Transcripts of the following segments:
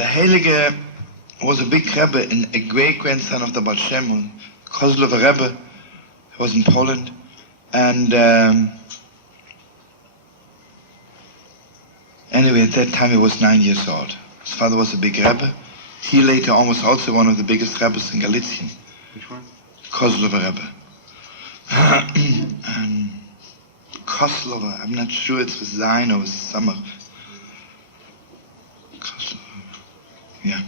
The Heilige was a big Rebbe and a great-grandson of the Baal Shem, Kozlov Rebbe. He was in Poland. And anyway, at that time he was 9 years old. His father was a big Rebbe. He later on was also one of the biggest Rebbes in Galicia. Which one? Kozlov Rebbe. Koslova, I'm not sure it's with Zain or with Samach. Yeah.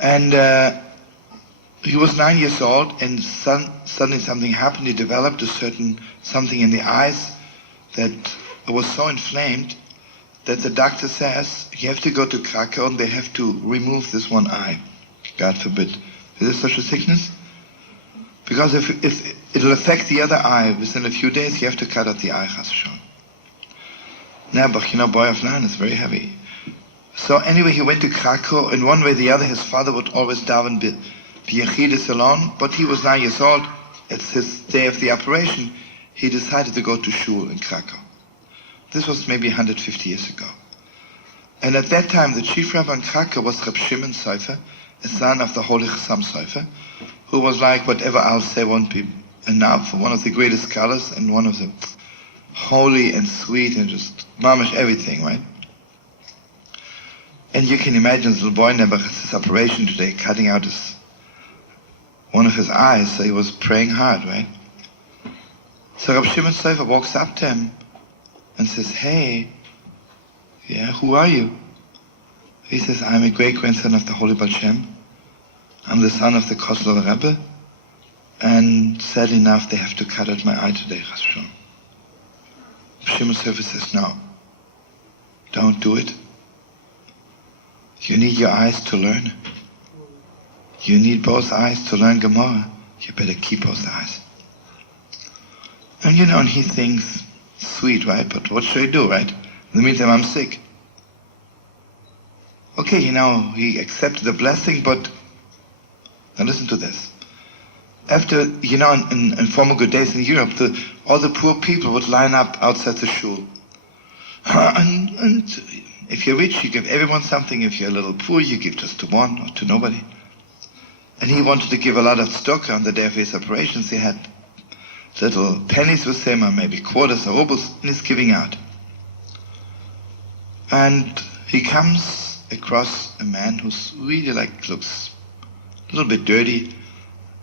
And he was 9 years old, and suddenly something happened. He developed a certain something in the eyes that was so inflamed that the doctor says, you have to go to Krakow and they have to remove this one eye. God forbid. Is there such a sickness? Because if it'll affect the other eye within a few days, you have to cut out the eye, Chas V'Shalom. Nebuch, boy of 9 is very heavy. So anyway, he went to Krakow, and one way or the other, his father would always daven b'yechidus alone, but he was 9 years old. It's his day of the operation. He decided to go to shul in Krakow. This was maybe 150 years ago. And at that time, the chief rabbi in Krakow was Reb Shimon Seifer, a son of the holy Chassam Seifer, who was like, whatever I'll say won't be enough, one of the greatest scholars and one of the holy and sweet and just mamish everything, right? And you can imagine this little boy never has this operation today, cutting out one of his eyes, so he was praying hard, right? So Reb Shimon Seifer walks up to him and says, hey, yeah, who are you? He says, I'm a great-grandson of the Holy Baal Shem. I'm the son of the Kozlov Rebbe, and sadly enough, they have to cut out my eye today, Chas V'Shalom. Shimon Seifer says, no, don't do it. You need your eyes to learn. You need both eyes to learn Gemara. You better keep both eyes. And and he thinks, sweet, right? But what should I do, right? In the meantime, I'm sick. Okay, he accepted the blessing, but now listen to this. After, in former good days in Europe, all the poor people would line up outside the shul. And if you're rich, you give everyone something. If you're a little poor, you give just to one or to nobody. And he wanted to give a lot of tzedakah on the day of his operations. He had little pennies with him, or maybe quarters or rubles, and he's giving out. And he comes across a man who's really looks a little bit dirty,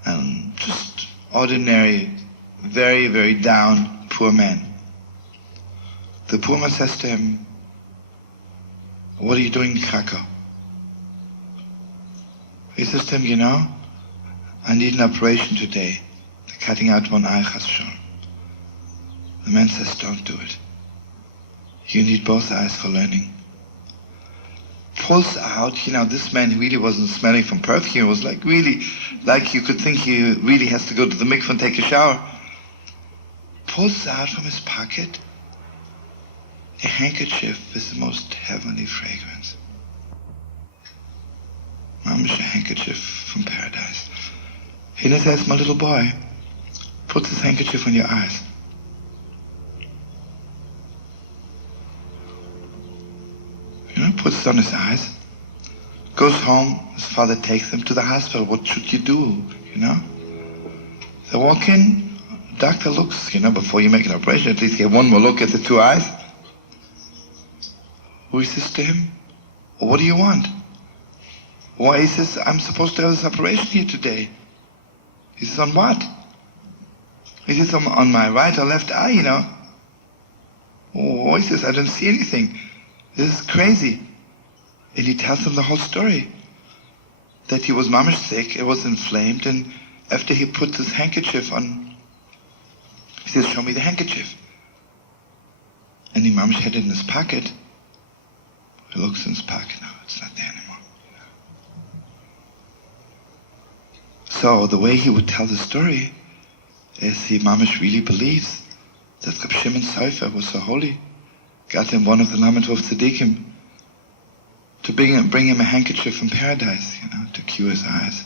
and just ordinary, very, very down, poor man. The poor man says to him, what are you doing in Krakow? He says to him, I need an operation today. They're cutting out one eye, Chas V'Shalom. The man says, don't do it. You need both eyes for learning. Pulls out, this man really wasn't smelling from perfume. It was really, you could think he really has to go to the mikveh and take a shower. Pulls out from his pocket a handkerchief with the most heavenly fragrance. Mamish, a handkerchief from paradise. He says, my little boy, put this handkerchief on your eyes. Puts it on his eyes. Goes home, his father takes him to the hospital. What should you do, They walk in, doctor looks, before you make an operation, at least you have one more look at the two eyes. Who is this to him? Well, what do you want? Well, he says, I'm supposed to have this operation here today. He says, on what? He says, on my right or left eye, Oh, he says, I don't see anything. This is crazy. And he tells him the whole story. That he was mamish sick, it was inflamed, and after he put this handkerchief on, he says, show me the handkerchief. And he mamish had it in his pocket. He looks in his pocket, no, it's not there anymore. So the way he would tell the story is he mamish really believes that Reb Shimon Seifer was so holy. Got him one of the Lamed Tov Tzaddikim to bring him a handkerchief from paradise, to cure his eyes.